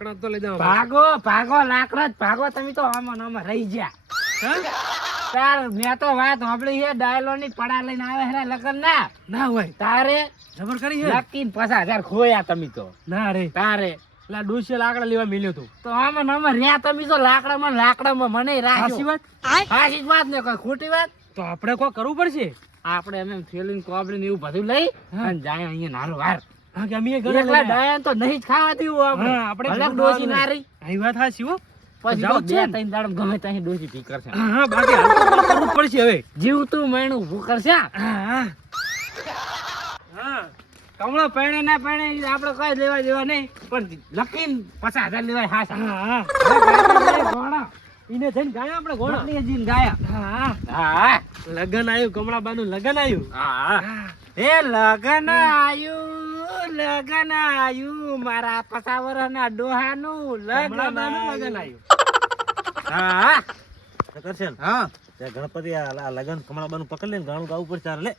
લાકડા તો લઈ જાવ ભાગો ભાગો લાકડા જ ભાગો. તમે તો આમાં આમાં રહી ગયા. તાર મેં તો વાત સાંભળી છે ડાયલો ની પડા લઈને આવે હે લગન ના. ના હોય. તારે જબર કરી છે? લકી પચાસ હજાર ખોયા તમે તો. ના રે. તારે. પેલા ડોશી લાકડા લેવા મિલ્યો તું. તો આમાં આમાં રહ્યા તમે તો લાકડામાં લાકડામાં મને સાચી વાત? સાચી વાત ને કોઈ ખોટી વાત? તો આપણે કોઈ કરવું પડશે? આપણે એમ એમ થેલીને કોબડીને એવું બધું લઈ અને જાય અહીંયા નાનો વાર ડાયન તો નહીં જ આપણે. આપણે ના રહી. આવી વાત હો. છે કાંઈ કમળો પહેણે ના પહેણે આપણે લેવા દેવા નહીં પણ લખીને પચાસ હજાર લેવાય હા હા. હા ઘોડા ઈને થઈને ગાયા આપણે ઘોડા ઘોડા જીન ગાયા. હા હા. લગન આવ્યું કમળાબાનું લગન આવ્યું. હા એ લગન આયુ લગન આયું મારા પસાવરના ડોહાનું લગન લગન આયું. હા કરશે ને? હા. તે ગણપતિ આ લગન કમળાબાનું પકડ લે ગાણું ગાવું પડશે તારે લે.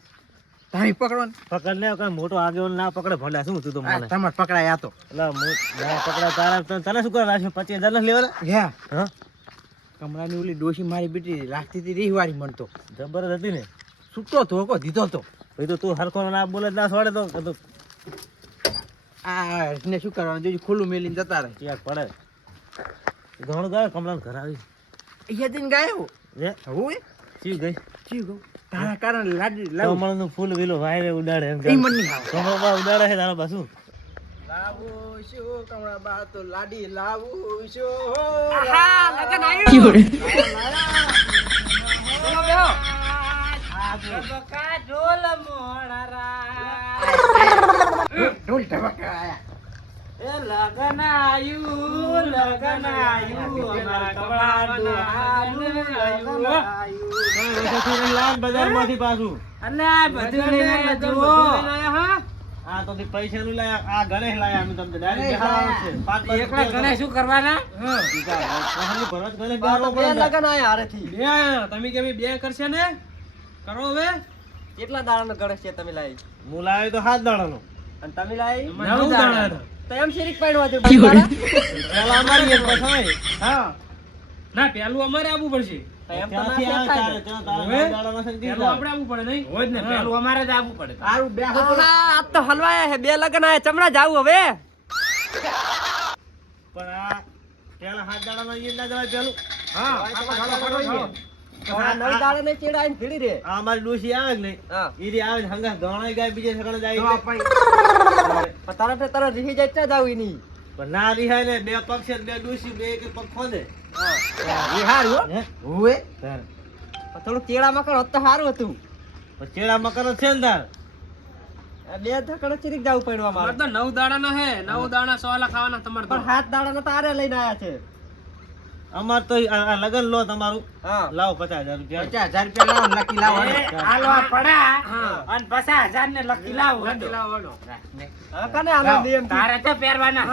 તમે પકડો પકડ લે કઈ મોટો આગેવો ના પકડે. ભલે શું તું તો મને? તમાર પકડાય આ તો. એટલે મો- ના પકડાય તારા તને તને શું કરવા રાખ્યો પચીસ હજાર નથી લેવાના? હે હા? કમળાની ઓલી ડોશી મારી બેટી લાગતી હતી રીહવારી મનતો જબર જ હતી ને? છૂટો તો કો દીધો તો. ભાઈ તો તું હરખો ના બોલે જ ના છોડે તો. તો આ ને શું કરવાનું? જોજો ખુલ્લું મેલીને જતા રહે. ક્યાંક પડે. ઘણું ગયો કમળાનું ઘર આવી. અહીંયા જઈને ગાયો હે? હું? ચી ગઈ ચી ગયો? તારા કારણે લાડી લાવ કમળનું ફૂલ વેલો વાયરે ઉડાડે એમ ઈ મન નહીં આવે કમળબા ઉડાડે છે તારા પાછું. લાવું શું? કમળા બા તો લાડી લાવું શું? હા લગન આવ્યું. ઢોલ મોણરા ઢોલ ઢબકા આયા એ લગન આયુ લગન આયુ અમારા કમળાનું આનું આયુ લાલ બજારમાંથી પાછું. અલા બધું લઈને જુઓ. આ તો તે પૈસાનું લાયા આ ગણેશ લાયા અમે તમને. ડાયરેક્ટ એકલા શું કરવાના? ભરત ગણેશ બેહાડવો પડે ને. બે તમે કેમ બે કરશે ને? કરો હવે. કેટલા દાડાનો ગણેશ છે તમે લાવી? હું લાવ્યો તો હાથ દાડાનો. અને તમે લાવી નવ દાણા. તો એમ શેરીક પાડવા દે પેલા અમારી એક હા. ના પેલું અમારે આવવું પડશે. નહીં? હોય જ ને હા. પેલું અમારે જ આવવું પડે. બે હા, તો હલવાયા બે લગન આયા ચમડા જાવ હવે. પણ આ પેલા હાથ પેલું. હા દાડા ચેડા અમારી આવે આવે ને ગાય બીજે જાય તારા તારા રીહી જાય ત્યાં જાવું પણ ના રિહાય ને બે બે બે એક થોડું ચેડામાં કર હોત સારું હતું. પણ ચેડા મકર છે ને તાર. બે ધકડો ચીરીક જવું પડવા અમારે. મારે તો નવ દાડાના હે નવ દાડા સોલા ખાવાના તમારે પણ હાથ દાડા ને તારે લઈને આયા છે. અમાર તો આ લગન લો તમારું. હા. લાવો પચાસ હજાર રૂપિયા. પચાસ હજાર રૂપિયા લાવો લકી લાવો હાલવા અને પચાસ હજાર ને લકી લાવો લકી લાવો. કને નિયમ તારે તો પહેરવાના.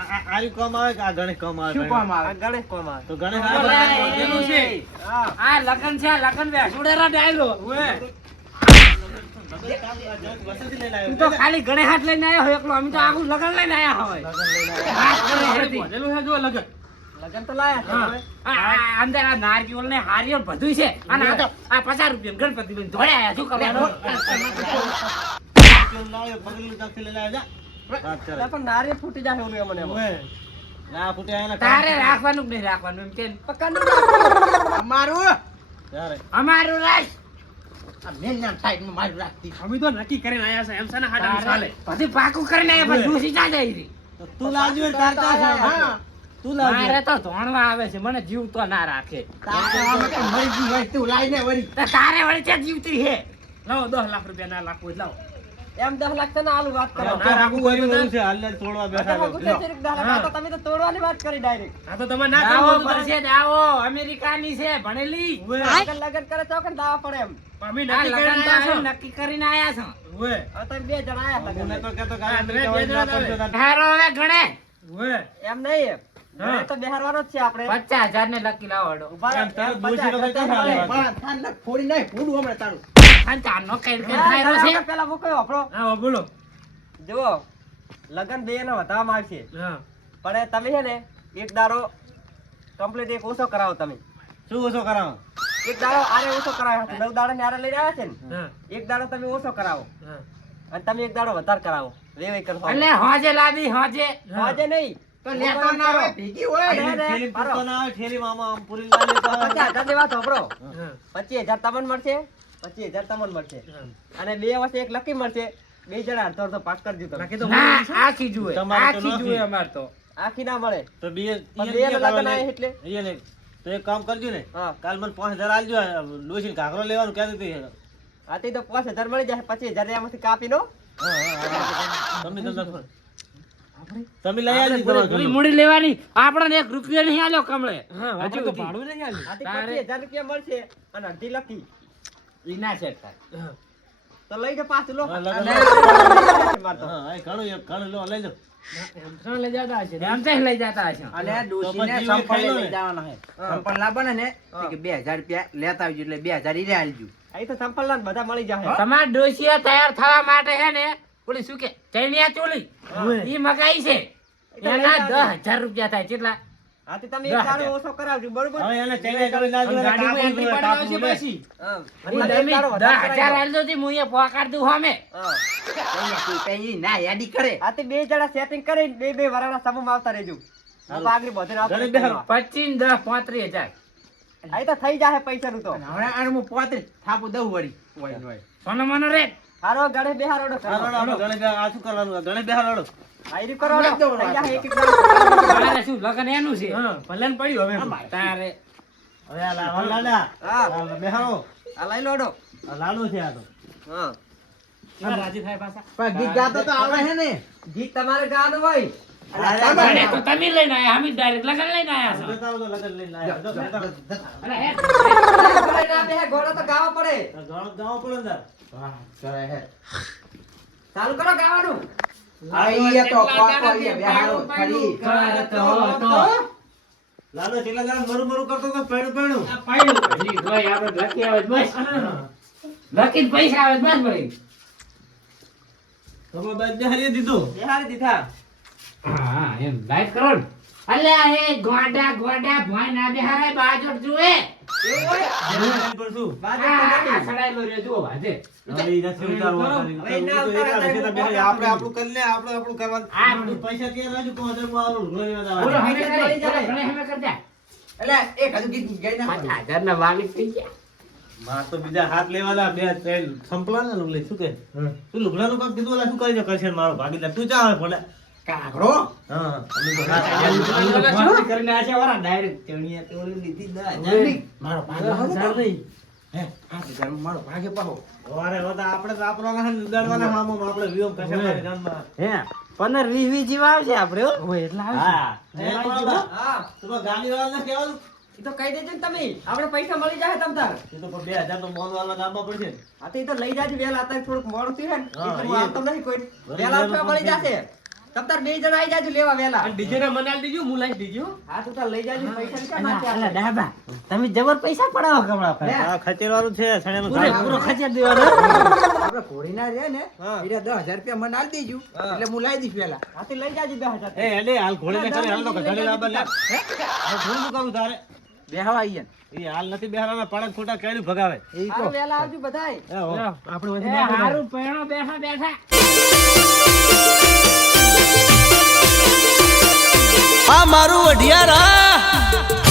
આ- આ- આવે કે આ ગણેશ કામ આવે? શું કામ આવે? આ કોમ આવે. તો ગણેશ આવે છે. હા. આ લગન છે ડાયરો તું આવ્યો તો ખાલી ગણે હાથ લઈને આવ્યો હોય એકલો. અમે તો આખું લગન લઈને આવ્યા હોય. ગણે જો લગન. લગન તો લાયા છે હા. હવે. આ- આ અંદર આ નારિયેળ ને હારિયેળ બધું છે અને આ તો આ પચાસ રૂપિયા ગણપતિ બેન ધોળે આયા શું કરવાનું લાવ્યો, પગલું ત્યાંથી લઈને આવ્યો, જા. વાત કરે. ત્યાં પણ નારી ફૂટી જાય ઓલું મને ના ફૂટે તારે રાખવાનું નહીં રાખવાનું? એમ કે અમારું? અમારું રાખ આ મેન નામ સાઈડમાં મારું રાખતી તો નક્કી કરીને આયા છે. એમ છે ને ચાલે. બધું પાકું કરીને આવ્યા પછી ડૂસી જા જાય. તો તું લાજુ છે. હા. તું લાવજો. મારે તો ધોણવા આવે છે મને જીવ તો ના રાખે. તારે મરી તું લાઈને વળી. તારે વળી ક્યાં જીવતી હે? લાવો દસ લાખ રૂપિયા ના લાખ લાવો. એમ દસ લાખ તને આલુ વાત કરો. ના રાખવું હોય તો એવું છે, હાલને તોડવા બેઠા તમે છો. ગુસ્સે થઈને દસ લાખ આ તો તમે તો તોડવાની વાત કરી ડાયરેક્ટ આ તો તમે ના દાવો કરવું હોય તો પડશે દાવો. અમેરિકાની છે ભણેલી. લગન કરે તો કે દાવા પડે એમ. અમે નક્કી કરીને આયા છો. નક્કી કરીને આયા છો. ઉવે. હવે તમે. બે જણા આયા કે બે જણા પડશે. હવે ગણે. એમ નહીં તો બેહારવાનો જ છે આપણે. પચાસ હજાર ને લકી લાવડો? પણ ફોડી નાખ, ફોડું હમણાં તારું. ચાનો કઈ કઈ હા, છે. પેલા મૂક્યો આપણો. હા બોલો. જુઓ લગન બે ને વધારવામાં આવશે. પણ તમે છે ને એક દારો કમ્પ્લીટ એક ઓછો કરાવો તમે. શું ઓછો કરાવો? એક દાડો આરે ઓછો કરાવો. નવ દાડા ને આરે લઈને આવ્યા છે ને એક દાડો તમે ઓછો કરાવો. અને તમે એક દાડો વધારે કરાવો. વેવાઈ કરો એટલે હોજે લાદી હોજે. આજે નહીં. તો લેતો ના રહો ભેગી હોય ને. થેલી- થેલી પારો. પૂરતો ના આવે, થેલીમાં આમાં આમ પૂરી લાવી તો પચાસ હજારની વાત પચીસ હજાર તમને મળશે પચીસ હજાર તમને મળશે અને બે વર્ષે એક લકી મળશે બે જણા અડધો અડધો પાસ કરજો તમે બાકી તો ના આખી અમાર તો ના મળે તો બે બે લગન કરવાને. એટલે ને. તો એક કામ કરજો ને કાલ મને પાંચ હજાર આલજો લોસી ઘાઘરો લેવાનું કહેતી હતી. આથી તો પાંચ હજાર મળી જાય પચીસ હજાર એમાંથી કાપી લો હા, હા, હા. તમે કરો. તમે લઈ આવજો પૂરી. મૂડી લેવાની આપણને એક રૂપિયો નહીં આલ્યો કમળે હા હજુ તો ભાડું નહીં આલ્યું હજાર રૂપિયા મળશે અને અડધી લકી ઈ ના સેટ થાય હા. તો લઈ જાઓ પાછું લો હા, લગન. મારતો. હા, હા, ઘણું એક ઘણું લો, લઈ જાઓ. એમ તો લઈ જતા હશે ને? એમ તો લઈ જતા હશે અને તો ડોશીને પછી જીવે ખાઈ સંપલ લો લઈ ને. જવાના છે હા. સંપલ લાવવાના ને હા. કે બે હજાર રૂપિયા લેતા આવજો એટલે બે હજાર ઈ રે તો સંપલના ને બધા મળી જાય તમાર ડોશિયા તૈયાર થવા માટે હે ને ઓલી શું કે ચણિયા ચોલી? ઈ મગાઈ છે. એના દસ હજાર રૂપિયા થાય કેટલા? તમે એક ઓછો કરાવજો બરોબર? હવે એને ના ગાડીમાં. પાછી. હા. આલજો એ દઉં ના યાદી કરે. બે જણા સેટિંગ કરીને બે બે વરાળા સમૂહમાં આવતા રહેજો. હું આગળ બધે દસ પાંત્રીસ હજાર. અહીં તો થઈ હવે આને પોત્રીસ થાપું દઉં વળી. સોનો મોનો રે હારો ગણે બેહારો હા, રડો, આપણે ગણે બે- આ શું કરવાનું? ગણે બેહાર રડો. આયરી કરો. અહીંયા એક દાડો. શું લગન એનું છે? હા ભલે ને પડ્યું હવે. તારે. હવે આ લા- લાડા હા. બેહારો. આ લઈ લોડો. આ લાલુ છે આ તો. હા. રાજી થાય પાછા. પણ ગીત ગાતો તો આવડે હે ને. ગીત તમારે ગાવાનું હોય. અરે તો તમે લઈને આયા અમે ડાયરેક્ટ લગન લઈને આયા છો જતા તો લગન લઈને લાયા. જો, જતા આવો. અરે હે ઘોડે ના બેહે, ઘોડો તો ગાવા પડે આ ગાળો પડે ને વાહ, કરે હે. ચાલુ કરો ગાવાનું આ તો કોકો ઈએ બેહારો ખરી કરતો હતો. લાલો દાડે મરુ મરું કરતો તો પૈણું પૈણું. આ પાડ્યું. હજી ભાઈ આપણે લકી આવે બસ લકી પૈસા આવે બસ ભાઈ તમે બાદ હારી દીધું. બેહારી દીધા હા એમ. લાઈટ કરો ને. અલ્યા એ ગોડા ના બાજોટ જુએ? તો ના ના માર બીજા હાથ લેવાના બે ત્રણ. સંપલા ને લુગડી શું કે? તું લુગડાનું કામ કીધું શું કરી કરશે ને મારો ભાગીદાર. તું ચાલે ભલે. કાગડો હા. હે હે પંદર વીસ વીસ જેવા આવશે આપડે હો. એટલા હા. હે હા તું એ કહી દેજો ને તમે આપણે પૈસા મળી જાય તમ તાર. એ તો બે હજાર તો મોલ વાળા ગામમાં પડશે. આ તો ઈ તો લઈ જાજો વેલા અત્યારે થોડુંક મોડું થયું હે ને હા, તો આવતો નહીં કોઈ. વેલા મળી જશે. તમ તાર બે જણા આવી જાજો લેવા વેલા. અને DJ ને મને આલી હું લાવી દીજો. હા તું તાર લઈ જાજો પૈસા ની ક્યાં નાખી આપણે? ડાબા તમે જબર પૈસા પડાવો કમળા પર. હા ખચેરવાળું છે સણેનું પૂરે. પૂરો ખર્ચા દેવાનો. આપણે ઘોડીના રે ને એટલે દસ હજાર રૂપિયા મનાલ દીજો. એટલે હું લાવી દઈશ પેલા હાથી લઈ જાજો 10000 એ હેડે હાલ ઘોડીને ખાલી હાલ તો ઘડી લાવવા લે. હે હવે શું કરું તારે? બેહવા આવીએ એ હાલ નથી બેહવાના પડક ખોટા કેળું ભગાવે. એ હારું વેલા આવજો બધાય. એ હો. આપણે હારું પેણો બેઠા બેઠા. આ મારું અઢિયારા